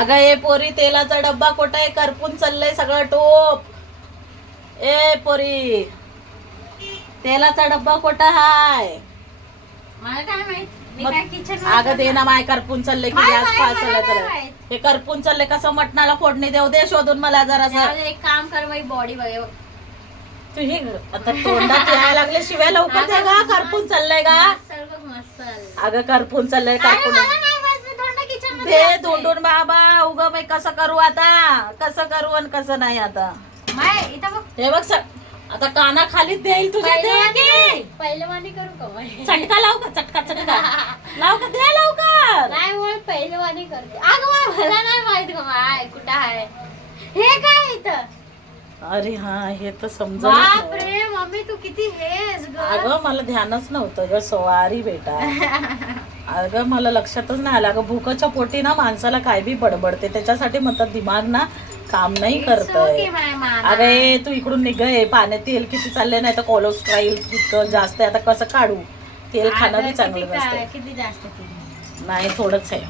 अगं ए पोरी तेलाचा डब्बा कुठं आहे? करपून चाललंय सगळं टोप. ए पोरी तेलाचा डब्बा कुठं हाय? मला काय माहित, मी काय किचन अगं दे ना माय, करपून चाललंय की गॅस पासला. हे करपून चाललंय कसं मटणाला फोडणी देऊ दे शोधून मला जरा. एक काम कर, माझी बॉडी बघ. तुझी आता तोंडात यायला लागले शिवाय लवकर दे गा. करपून चाललंय का? अगं करपून चाललंय. करपून दे दोंडून बाबा. उग बाई कसं करू आता? कसं करू आणि कसं नाही आता? हे बघ आता काना खालीच देईल तुझ्या. पहिलं वाणी करू का? चटका लाव का? चटका लाव का? दे लवकर. नाही मग पहिलं वाणी करते. अगं मला नाही माहित का माय कुठं आहे हे काय इथं. अरे हा हे तर समजा. बापरे मम्मी तू किती हेस ग. अगं मला ध्यानच नव्हतं ग सवारी बेटा. अगं मला लक्षातच नाही आलं. अगं भूकाच्या पोटी ना माणसाला काय बी बडबडते, त्याच्यासाठी म्हणतात दिमाग ना काम नाही करतय. अगं ए तू इकडून निघ. पाण्यात तेल किती चाललंय, नाही तर कोलेस्ट्रॉल किती जास्त आहे. आता कसं काढू? तेल खाणं बी चांगलं नसतं. किती जास्त नाही थोडंच आहे.